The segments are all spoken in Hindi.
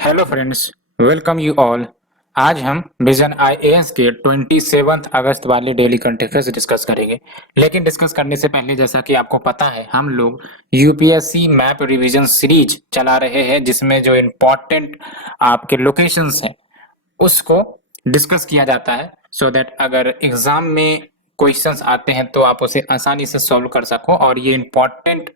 Hello friends, welcome you all. आज हम विजन आईएएस के 27 अगस्त वाले डेली करंट अफेयर्स डिस्कस करेंगे। लेकिन डिस्कस करने से पहले, जैसा कि आपको पता है, हम लोग यूपीएससी मैप रिवीजन सीरीज चला रहे हैं, जिसमें जो इम्पोर्टेंट आपके लोकेशंस हैं उसको डिस्कस किया जाता है, सो दैट अगर एग्जाम में क्वेश्चंस आते हैं तो आप उसे आसानी से सॉल्व कर सको। और ये इम्पोर्टेंट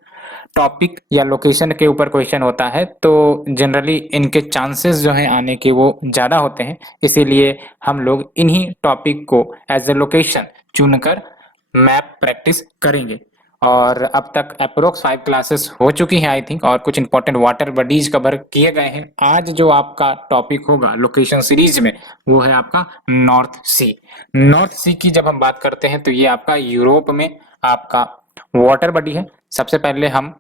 टॉपिक या लोकेशन के ऊपर क्वेश्चन होता है, तो जनरली इनके चांसेस जो हैं आने के वो ज़्यादा होते हैं। इसीलिए हम लोग इन्हीं टॉपिक को एज ए लोकेशन चुनकर मैप प्रैक्टिस करेंगे। और अब तक अप्रोक्स 5 क्लासेस हो चुकी हैं आई थिंक, और कुछ इंपॉर्टेंट वाटर बॉडीज कवर किए गए हैं। आज जो आपका टॉपिक होगा लोकेशन सीरीज में, वो है आपका नॉर्थ सी। नॉर्थ सी की जब हम बात करते हैं तो ये आपका यूरोप में आपका वाटर बॉडी है। सबसे पहले हम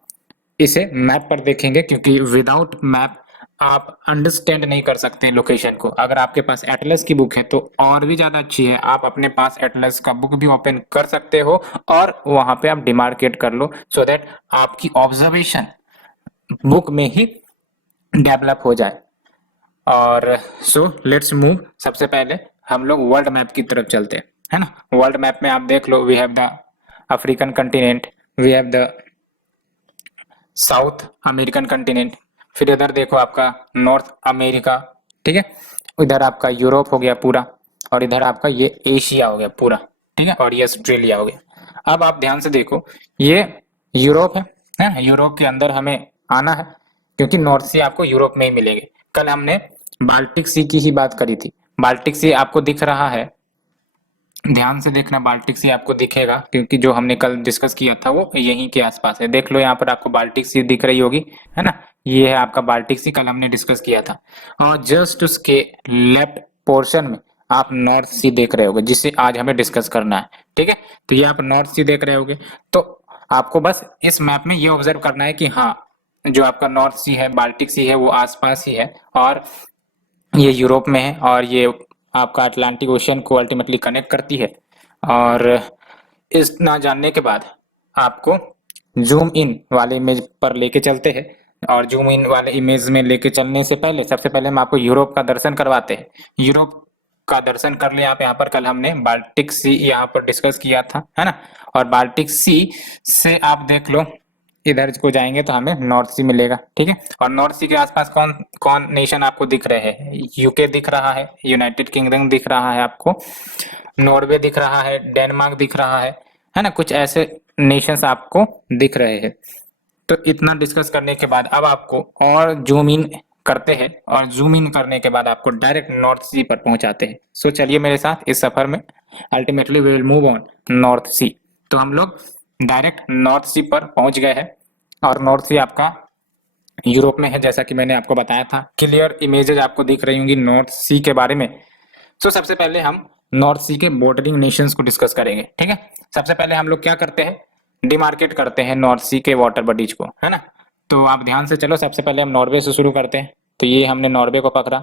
इसे मैप पर देखेंगे, क्योंकि विदाउट मैप आप अंडरस्टैंड नहीं कर सकते लोकेशन को। अगर आपके पास एटलस की बुक है तो और भी ज्यादा अच्छी है, आप अपने पास एटलस का बुक भी ओपन कर सकते हो और वहां पे आप डिमार्केट कर लो, सो दैट आपकी ऑब्जर्वेशन बुक में ही डेवलप हो जाए। और सो लेट्स मूव। सबसे पहले हम लोग वर्ल्ड मैप की तरफ चलते हैं, है ना। वर्ल्ड मैप में आप देख लो, we have the African continent, we have the South American continent, फिर इधर देखो आपका नॉर्थ अमेरिका, ठीक है। इधर आपका यूरोप हो गया पूरा, और इधर आपका ये एशिया हो गया पूरा, ठीक है, और ये ऑस्ट्रेलिया हो गया। अब आप ध्यान से देखो, ये यूरोप है ना। यूरोप के अंदर हमें आना है, क्योंकि नॉर्थ सी आपको यूरोप में ही मिलेंगे। कल हमने बाल्टिक सी की ही बात करी थी। बाल्टिक सी आपको दिख रहा है, ध्यान से देखना, बाल्टिक सी आपको दिखेगा, क्योंकि जो हमने कल डिस्कस किया था वो यहीं के आसपास है। देख लो यहाँ पर आपको बाल्टिक सी दिख रही होगी, है ना। ये है आपका बाल्टिक सी, कल हमने डिस्कस किया था। और जस्ट उसके लेफ्ट पोर्शन में आप नॉर्थ सी देख रहे होगे, जिसे आज हमें डिस्कस करना है, ठीक है। तो ये आप नॉर्थ सी देख रहे होगे, तो आपको बस इस मैप में ये ऑब्जर्व करना है कि हाँ, जो आपका नॉर्थ सी है, बाल्टिक सी है, वो आसपास ही है, और ये यूरोप में है, और ये आपका अटलांटिक ओशियन को अल्टीमेटली कनेक्ट करती है। और इतना जानने के बाद आपको जूम इन वाले इमेज पर लेके चलते हैं। और जूम इन वाले इमेज में लेके चलने से पहले, सबसे पहले हम आपको यूरोप का दर्शन करवाते हैं। यूरोप का दर्शन कर लिया आप यहाँ पर। कल हमने बाल्टिक सी यहाँ पर डिस्कस किया था, है ना। और बाल्टिक सी से आप देख लो, इधर को जाएंगे तो हमें नॉर्थ सी मिलेगा, ठीक है। और नॉर्थ सी के आसपास कौन कौन नेशन आपको दिख रहे हैं? यूके दिख रहा है, यूनाइटेड किंगडम दिख रहा है आपको, नॉर्वे दिख रहा है, डेनमार्क दिख रहा है ना। कुछ ऐसे नेशंस आपको दिख रहे हैं। तो इतना डिस्कस करने के बाद अब आपको और जूम इन करते हैं, और जूम इन करने के बाद आपको डायरेक्ट नॉर्थ सी पर पहुंचाते हैं। सो चलिए मेरे साथ इस सफर में, ultimately we will move on North Sea. तो हम लोग डायरेक्ट नॉर्थ सी पर पहुंच गए हैं, और नॉर्थ सी आपका यूरोप में है, जैसा कि मैंने आपको बताया था। क्लियर इमेजेस आपको दिख रही होंगी नॉर्थ सी के बारे में। तो सबसे पहले हम नॉर्थ सी के बॉर्डरिंग नेशंस को डिस्कस करेंगे, ठीक है। सबसे पहले हम लोग क्या करते हैं, डिमार्केट करते हैं नॉर्थ सी के वाटर बॉडीज को, है ना। तो आप ध्यान से चलो, सबसे पहले हम नॉर्वे से शुरू करते हैं। तो ये हमने नॉर्वे को पकड़ा।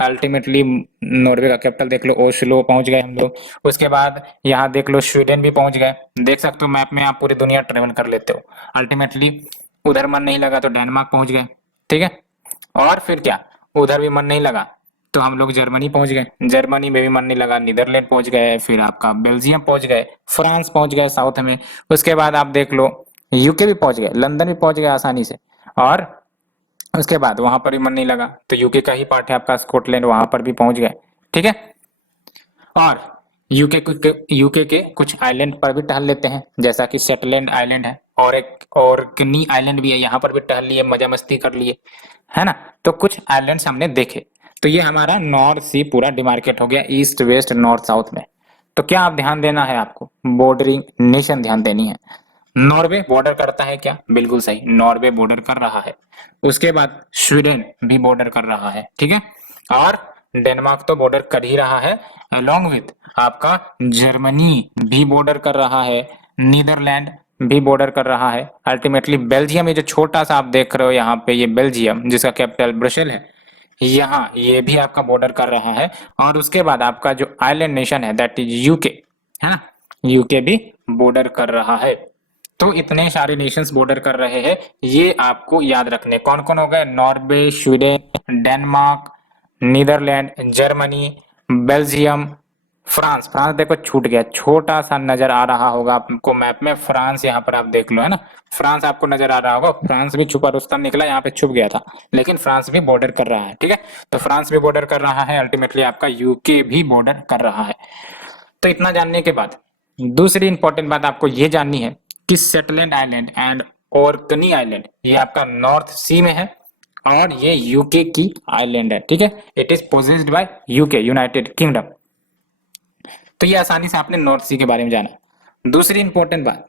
अल्टीमेटली नॉर्वे का कैपिटल देख लो, ओस्लो पहुंच गए हम लोग। उसके बाद यहाँ देख लो, स्वीडन भी पहुंच गए। देख सकते हो मैप में, आप पूरी दुनिया ट्रेवल कर लेते हो। अल्टीमेटली उधर मन नहीं लगा तो डेनमार्क पहुंच गए, ठीक है। और फिर क्या, उधर भी मन नहीं लगा तो हम लोग जर्मनी पहुंच गए। जर्मनी में भी मन नहीं लगा, नीदरलैंड पहुंच गए, फिर आपका बेल्जियम पहुंच गए, फ्रांस पहुंच गए साउथ में। उसके बाद आप देख लो, यूके भी पहुंच गए, लंदन भी पहुंच गए आसानी से। और उसके बाद वहां पर भी मन नहीं लगा तो यूके का ही पार्ट है आपका स्कॉटलैंड, वहां पर भी पहुंच गए, ठीक है। और यूके के कुछ आइलैंड पर भी टहल लेते हैं, जैसा कि सेटलैंड आइलैंड है, और एक और किन्नी आइलैंड भी है, यहाँ पर भी टहल लिए, मजा मस्ती कर लिए, है ना। तो कुछ आइलैंड्स हमने देखे। तो ये हमारा नॉर्थ सी पूरा डिमार्केट हो गया, ईस्ट वेस्ट नॉर्थ साउथ में। तो क्या आप ध्यान देना है आपको, बॉर्डरिंग नेशन ध्यान देनी है। नॉर्वे बॉर्डर करता है क्या? बिल्कुल सही, नॉर्वे बॉर्डर कर रहा है। उसके बाद स्वीडन भी बॉर्डर कर रहा है, ठीक है। और डेनमार्क तो बॉर्डर कर ही रहा है, अलोंग विथ आपका जर्मनी भी बॉर्डर कर रहा है, नीदरलैंड भी बॉर्डर कर रहा है। अल्टीमेटली बेल्जियम, ये जो छोटा सा आप देख रहे हो यहाँ पे, ये बेल्जियम जिसका कैपिटल ब्रसेल है, यहाँ ये भी आपका बॉर्डर कर रहा है। और उसके बाद आपका जो आइलैंड नेशन है दैट इज यूके, है ना, यूके भी बॉर्डर कर रहा है। तो इतने सारे नेशंस बॉर्डर कर रहे हैं, ये आपको याद रखने। कौन कौन हो गए? Norway, Sweden, Denmark, Netherlands, Germany, Belgium, France. France देखो छूट गया, छोटा सा नजर आ रहा होगा आपको मैप में, फ्रांस यहाँ पर आप देख लो, है ना। फ्रांस आपको नजर आ रहा होगा, फ्रांस भी छुपा रुस्तम निकला, यहाँ पे छुप गया था, लेकिन फ्रांस भी बॉर्डर कर रहा है, ठीक है। तो फ्रांस भी बॉर्डर कर रहा है, अल्टीमेटली आपका यूके भी बॉर्डर कर रहा है। तो इतना जानने के बाद दूसरी इंपॉर्टेंट बात आपको ये जाननी है कि सेटलैंड आइलैंड एंड ऑर्कनी आइलैंड ये आपका नॉर्थ सी में है और ये यूके की आइलैंड है, ठीक है। It is possessed by UK, United kingdom. तो ये आसानी से आपने नॉर्थ सी के बारे में जाना। दूसरी इंपॉर्टेंट बात,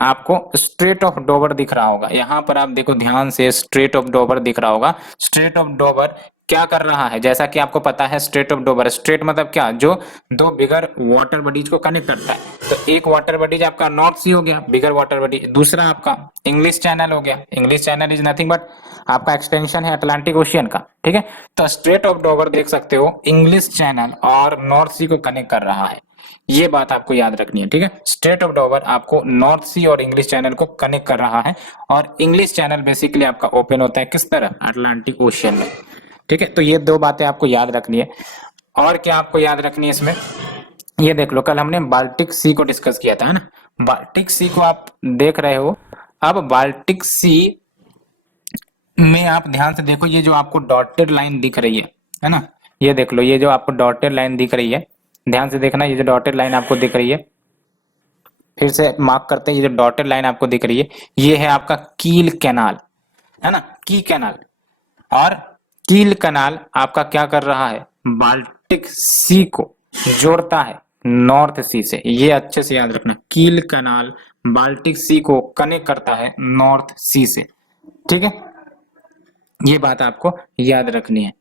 आपको स्ट्रेट ऑफ डोवर दिख रहा होगा, यहां पर आप देखो ध्यान से, स्ट्रेट ऑफ डोवर दिख रहा होगा। स्ट्रेट ऑफ डोवर क्या कर रहा है? जैसा कि आपको पता है, स्ट्रेट ऑफ डोवर, स्ट्रेट मतलब क्या? जो दो बिगर वाटर बॉडीज को कनेक्ट करता है। तो एक वाटर बॉडीज आपका नॉर्थ सी हो गया, बिगर वाटर बॉडी। दूसरा आपका इंग्लिश चैनल हो गया। English channel is nothing but आपका एक्सटेंशन है अटलांटिक ओशियन का, ठीक है। तो स्ट्रेट ऑफ डोवर देख सकते हो, इंग्लिश चैनल और नॉर्थ सी को कनेक्ट कर रहा है। ये बात आपको याद रखनी है, ठीक है। स्ट्रेट ऑफ डोवर आपको नॉर्थ सी और इंग्लिश चैनल को कनेक्ट कर रहा है, और इंग्लिश चैनल बेसिकली आपका ओपन होता है किस तरह? अटलांटिक ओशियन में, ठीक है। तो ये दो बातें आपको याद रखनी है। और क्या आपको याद रखनी है इसमें? ये देख लो, कल हमने बाल्टिक सी को डिस्कस किया था, है ना। बाल्टिक सी को आप देख रहे हो। अब बाल्टिक सी में आप ध्यान से देखो, ये जो आपको डॉटेड लाइन दिख रही है ना, ये देख लो, ये जो आपको डॉटेड लाइन दिख रही है, ध्यान से देखना, ये जो डॉटेड लाइन आपको दिख रही है, फिर से मार्क करते हैं, ये जो डॉटेड लाइन आपको दिख रही है, ये है आपका कील कैनाल, है ना, की कैनाल। और कील कैनाल आपका क्या कर रहा है? बाल्टिक सी को जोड़ता है नॉर्थ सी से। ये अच्छे से याद रखना, कील कैनाल बाल्टिक सी को कनेक्ट करता है नॉर्थ सी से, ठीक है। ये बात आपको याद रखनी है।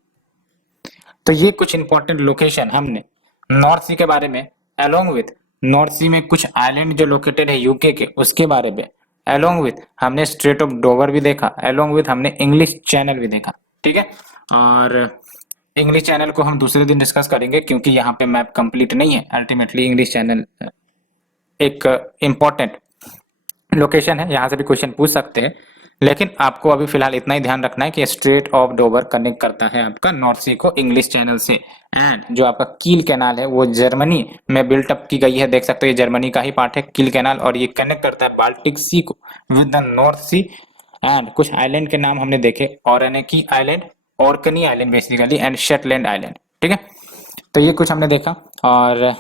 तो ये कुछ इंपॉर्टेंट लोकेशन हमने नॉर्थ सी के बारे में, अलोंग विथ नॉर्थ सी में कुछ आइलैंड जो लोकेटेड है यूके के, उसके बारे में, अलोंग विथ हमने स्ट्रेट ऑफ डोवर भी देखा, अलोंग विथ हमने इंग्लिश चैनल भी देखा, ठीक है। और इंग्लिश चैनल को हम दूसरे दिन डिस्कस करेंगे, क्योंकि यहाँ पे मैप कंप्लीट नहीं है। अल्टीमेटली इंग्लिश चैनल एक इम्पॉर्टेंट लोकेशन है, यहाँ से भी क्वेश्चन पूछ सकते हैं, लेकिन आपको अभी फिलहाल इतना ही ध्यान रखना है कि स्ट्रेट ऑफ डोवर कनेक्ट करता है आपका नॉर्थ सी को इंग्लिश चैनल से। एंड जो आपका कील कैनाल है वो जर्मनी में बिल्ट अप की गई है, देख सकते हो, ये जर्मनी का ही पार्ट है कील कैनाल, और ये कनेक्ट करता है बाल्टिक सी को with the north sea. And कुछ आइलैंड के नाम हमने देखे, Orkney island, Orkney island basically, and Shetland island, ठीक है। तो ये कुछ हमने देखा, और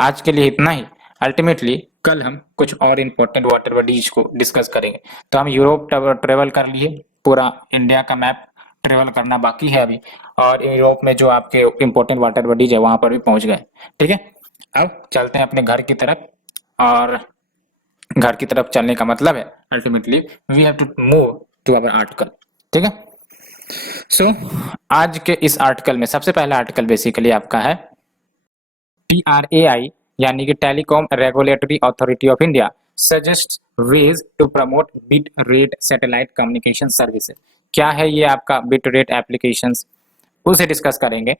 आज के लिए इतना ही। अल्टीमेटली कल हम कुछ और इम्पोर्टेंट वाटर बॉडीज को डिस्कस करेंगे। तो हम यूरोप ट्रेवल कर लिए, पूरा इंडिया का मैप ट्रेवल करना बाकी है अभी, और यूरोप में जो आपके इम्पोर्टेंट वाटर बॉडीज है वहां पर भी पहुंच गए, ठीक है। अब चलते हैं अपने घर की तरफ, और घर की तरफ चलने का मतलब है ultimately we have to move to our article, ठीक है। सो आज के इस आर्टिकल में सबसे पहला आर्टिकल बेसिकली आपका है TRAI, यानी कि telecom regulatory authority of India suggest ways to promote bit rate satellite communication services. क्या है ये आपका बिट रेट एप्लीकेशंस, उसे डिस्कस करेंगे।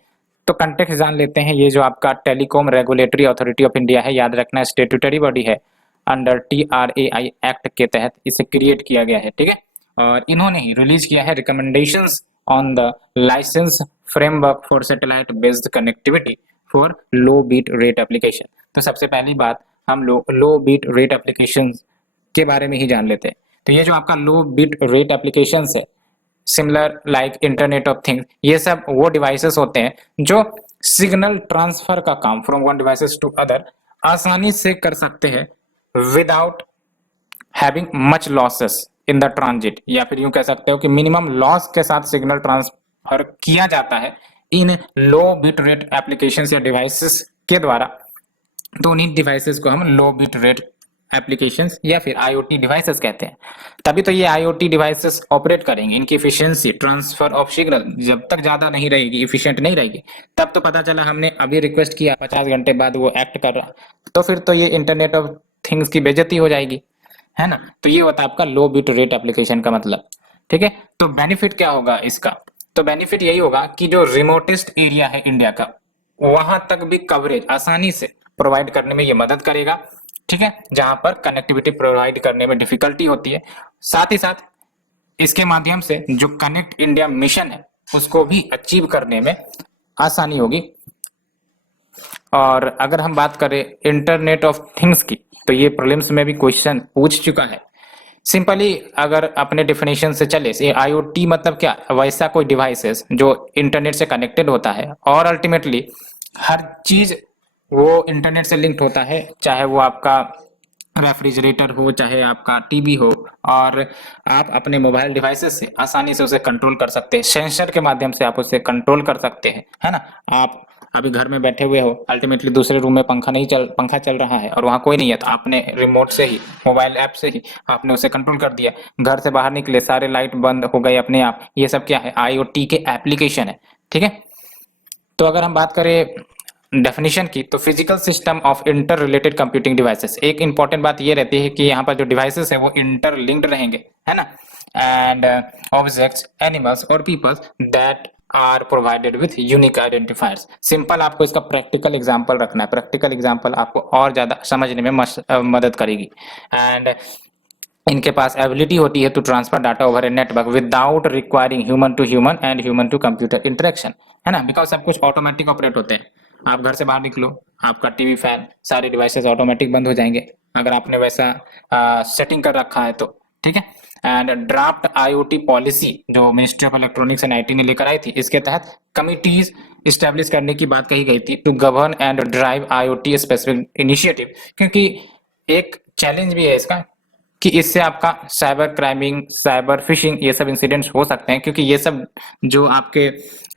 तो कंटेक्स्ट जान लेते हैं। ये जो आपका telecom regulatory authority of India है, याद रखना स्टेट्यूटरी बॉडी है, अंडर TRAI एक्ट के तहत इसे क्रिएट किया गया है, ठीक है। और इन्होंने ही रिलीज किया है recommendations on the licence framework for satellite based connectivity for low bit rate application. तो सबसे पहली बात, हम लोग लो बीट रेट एप्लीकेशन के बारे में ही जान लेते हैं। तो ये जो आपका लो बीट रेट एप्लीकेशन है, similar like internet of things, ये सब वो डिवाइसेस होते हैं जो सिग्नल ट्रांसफर का काम from one devices to other आसानी से कर सकते हैं without having much losses in the transit, या फिर यूं कह सकते हो कि मिनिमम लॉस के साथ सिग्नल ट्रांसफर किया जाता है इन लो बिट रेट एप्लीकेशन या डिवाइसेस के द्वारा। तो उन्हीं डिवाइसेस को हम लो बिट रेट एप्लीकेशंस या फिर IoT डिवाइसेस कहते हैं। तभी तो ये IoT डिवाइसेस ऑपरेट करेंगे, इनकी एफिशिएंसी ट्रांसफर ऑफ सिग्नल जब तक ज्यादा नहीं रहेगी, एफिशिएंट नहीं रहेगी, तब तो पता चला हमने अभी रिक्वेस्ट किया 50 घंटे बाद वो एक्ट कर रहा, तो फिर तो ये इंटरनेट ऑफ थिंग्स की बेइज्जती हो जाएगी, है ना। तो ये होता है आपका लो बिट रेट एप्लीकेशन का मतलब, ठीक है। तो बेनिफिट क्या होगा इसका? तो बेनिफिट यही होगा कि जो रिमोटेस्ट एरिया है इंडिया का, वहां तक भी कवरेज आसानी से प्रोवाइड करने में ये मदद करेगा, ठीक है, जहां पर कनेक्टिविटी प्रोवाइड करने में डिफिकल्टी होती है। साथ ही साथ इसके माध्यम से जो कनेक्ट इंडिया मिशन है उसको भी अचीव करने में आसानी होगी। और अगर हम बात करें इंटरनेट ऑफ थिंग्स की, तो ये प्रीलिम्स में भी क्वेश्चन पूछ चुका है। सिंपली अगर अपने डेफिनेशन से चले, ये आईओटी मतलब क्या, वैसा कोई डिवाइसेस जो इंटरनेट से कनेक्टेड होता है और अल्टीमेटली हर चीज वो इंटरनेट से लिंक्ड होता है, चाहे वो आपका रेफ्रिजरेटर हो, चाहे आपका टीवी हो, और आप अपने मोबाइल डिवाइसेस से आसानी से उसे कंट्रोल कर सकते हैं। सेंसर के माध्यम से आप उसे कंट्रोल कर सकते हैं, है ना। आप अभी घर में बैठे हुए हो, अल्टीमेटली दूसरे रूम में पंखा चल रहा है और वहां कोई नहीं है, तो आपने रिमोट से ही, मोबाइल ऐप से ही आपने उसे कंट्रोल कर दिया। घर से बाहर निकले, सारे लाइट बंद हो गए अपने आप। ये सब क्या है, आईओटी के एप्लीकेशन है, ठीक है। तो अगर हम बात करें डेफिनेशन की, तो physical system of inter related computing devices. एक इंपॉर्टेंट बात ये रहती है कि यहाँ पर जो डिवाइसेस है वो इंटरलिंक्ड रहेंगे, है ना। एंड ऑब्जेक्ट्स, एनिमल्स और peoples that are provided with unique identifiers. Simple आपको इसका प्रैक्टिकल एग्जांपल रखना है, प्रैक्टिकल एग्जांपल आपको और ज्यादा समझने में मदद करेगी। एंड इनके पास एबिलिटी होती है to transfer data over a network without requiring human to human and human to computer interaction, है ना। बिकॉज सब कुछ ऑटोमेटिक ऑपरेट होते हैं। आप घर से बाहर निकलो, आपका टीवी, फैन, सारे डिवाइसेस ऑटोमेटिक बंद हो जाएंगे अगर आपने वैसा सेटिंग कर रखा है तो, ठीक है। एंड ड्राफ्ट आईओटी पॉलिसी जो ministry of electronics and IT ने लेकर आई थी, इसके तहत कमिटीज इस्टेब्लिश करने की बात कही गई थी to govern and drive IoT specific initiative. क्योंकि एक चैलेंज भी है इसका कि इससे आपका साइबर क्राइमिंग, साइबर फिशिंग, ये सब इंसिडेंट्स हो सकते हैं, क्योंकि ये सब जो आपके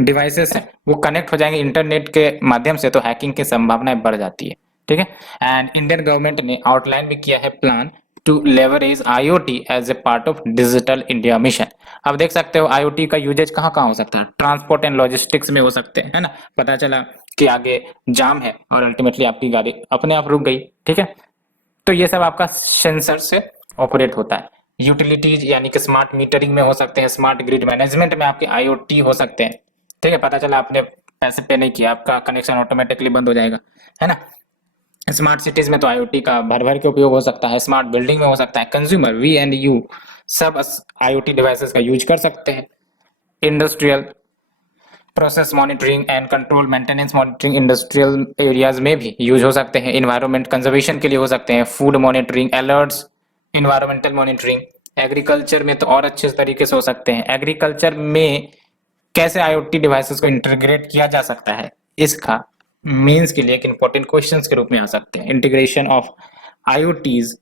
डिवाइसेस हैं वो कनेक्ट हो जाएंगे इंटरनेट के माध्यम से, तो हैकिंग की संभावनाएं बढ़ जाती है, ठीक है। एंड इंडियन गवर्नमेंट ने आउटलाइन भी किया है plan to leverage IoT as a part of digital India mission. अब देख सकते हो आईओटी का यूजेज कहाँ कहाँ हो सकता है, ट्रांसपोर्ट एंड लॉजिस्टिक्स में हो सकते हैं, है ना। पता चला कि आगे जाम है और अल्टीमेटली आपकी गाड़ी अपने आप रुक गई, ठीक है। तो ये सब आपका सेंसर से ऑपरेट होता है। यूटिलिटीज यानी कि स्मार्ट मीटरिंग में हो सकते हैं, स्मार्ट ग्रिड मैनेजमेंट में आपके आईओटी हो सकते हैं, ठीक है। पता चला आपने पैसे पे नहीं किया, आपका कनेक्शन ऑटोमेटिकली बंद हो जाएगा, है ना। स्मार्ट सिटीज में तो आईओटी का भर भर के उपयोग हो सकता है, स्मार्ट बिल्डिंग में हो सकता है, कंज्यूमर, वी एंड यू सब आईओटी डिवाइसेस का यूज कर सकते हैं। Industrial process monitoring and control, maintenance monitoring industrial areas में भी यूज हो सकते हैं। इन्वायरमेंट कंजर्वेशन के लिए हो सकते हैं, food monitoring, alerts, environmental monitoring. Agriculture में तो और अच्छे तरीके से हो सकते हैं। एग्रीकल्चर में कैसे आईओटी डिवाइसेस को इंटीग्रेट किया जा सकता है, इसका मेंस के लिए एक इंपॉर्टेंट क्वेश्चन के रूप में आ सकते हैं। Integration of IoTs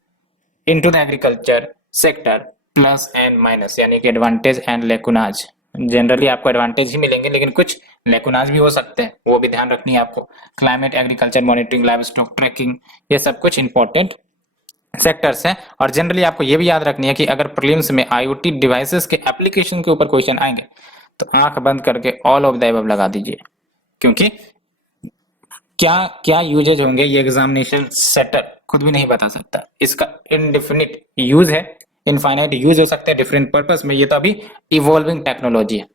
into the agriculture sector, plus and minus, यानी कि एडवांटेज एंड लेकुनाज। जनरली आपको एडवांटेज ही मिलेंगे, लेकिन कुछ लेकुनाज भी हो सकते हैं, वो भी ध्यान रखनी है आपको। Climate, agriculture monitoring, livestock tracking, ये सब कुछ इंपॉर्टेंट सेक्टर्स हैं। और जनरली आपको ये भी याद रखनी है कि अगर प्रीलिम्स में आईओटी डिवाइसेस के एप्लीकेशन के ऊपर क्वेश्चन आएंगे तो आंख बंद करके ऑल ऑफ द अबव लगा दीजिए, क्योंकि क्या क्या यूजेज होंगे ये एग्जामिनेशन सेटर खुद भी नहीं बता सकता। इसका इनडेफिनिट यूज है, इनफाइनाइट यूज हो सकते हैं डिफरेंट पर्पस में, ये तो अभी इवॉल्विंग टेक्नोलॉजी है,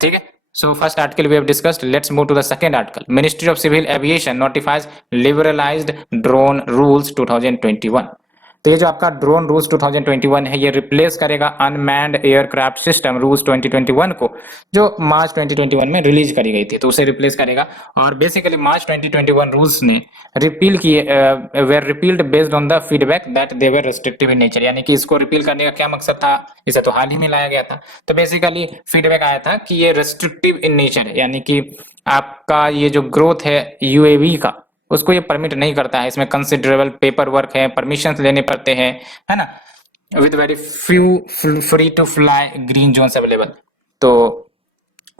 ठीक है। So first article we have discussed. Let's move to the second article. Ministry of Civil Aviation notifies liberalized drone rules 2021. तो ये जो आपका ड्रोन रूल्स 2021 है, ये रिप्लेस करेगा अनमैन्ड एयरक्राफ्ट सिस्टम रूल्स 2021 को, जो मार्च 2021 में रिलीज करी गई थी, तो उसे रिप्लेस करेगा। और बेसिकली मार्च 2021 रूल्स ने रिपील किए, were repealed based on the feedback that they were restrictive in nature. यानी कि इसको रिपील करने का क्या मकसद था, इसे तो हाल ही में लाया गया था, तो बेसिकली फीडबैक आया था कि ये रेस्ट्रिक्टिव इन नेचर है, यानी कि आपका ये जो ग्रोथ है यूएवी का, उसको ये परमिट नहीं करता है। इसमें कंसिडरेबल पेपर वर्क है, परमिशन लेने पड़ते हैं, है ना, with very few free to fly green zones available. तो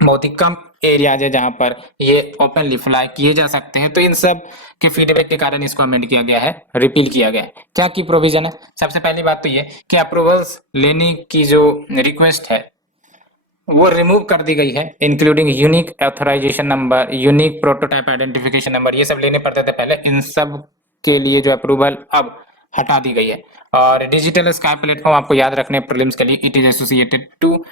बहुत ही कम एरियाज है जहां पर ये ओपनली फ्लाई किए जा सकते हैं। तो इन सब के फीडबैक के कारण इसको अमेंड किया गया है, रिपील किया गया है। क्या की प्रोविजन है, सबसे पहली बात तो ये कि अप्रूवल्स लेने की जो रिक्वेस्ट है वो रिमूव कर दी गई है, including unique authorisation number, unique prototype identification number, ये सब लेने पड़ते थे पहले। इन सब के लिए जो अप्रूवल अब हटा दी गई है। और डिजिटल स्काई प्लेटफॉर्म आपको याद रखने प्रीलिम्स के लिए, it is associated to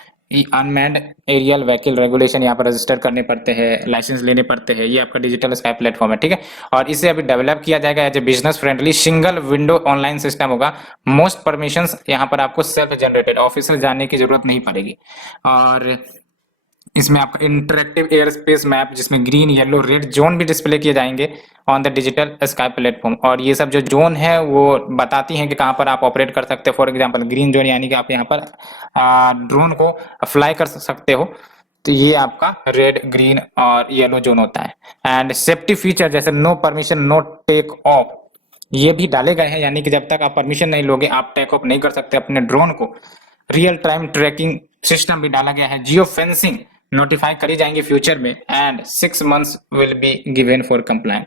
unmanned aerial vehicle regulation, यहाँ पर रजिस्टर करने पड़ते हैं, लाइसेंस लेने पड़ते हैं। ये आपका डिजिटल स्काई प्लेटफॉर्म है, ठीक है। और इसे अभी डेवलप किया जाएगा as a business friendly single window online system होगा। मोस्ट परमिशंस यहाँ पर आपको सेल्फ जनरेटेड, ऑफिस जाने की जरूरत नहीं पड़ेगी। और इसमें आपका इंटरेक्टिव एयर स्पेस मैप, जिसमें ग्रीन येलो रेड जोन भी डिस्प्ले किए जाएंगे on the digital sky platform. और ये सब जो जोन है वो बताती हैं कि कहाँ पर आप ऑपरेट कर सकते हो। फॉर एग्जांपल ग्रीन जोन यानी कि आप यहाँ पर ड्रोन को फ्लाई कर सकते हो, तो ये आपका रेड ग्रीन और येलो जोन होता है। एंड सेफ्टी फीचर जैसे no permission no take off, ये भी डाले गए हैं, यानी कि जब तक आप परमिशन नहीं लोगे आप टेक ऑफ नहीं कर सकते अपने ड्रोन को। रियल टाइम ट्रैकिंग सिस्टम भी डाला गया है। जियो फेंसिंग नोटिफाई करी जाएंगे फ्यूचर में, and 6 months will be given for compliance,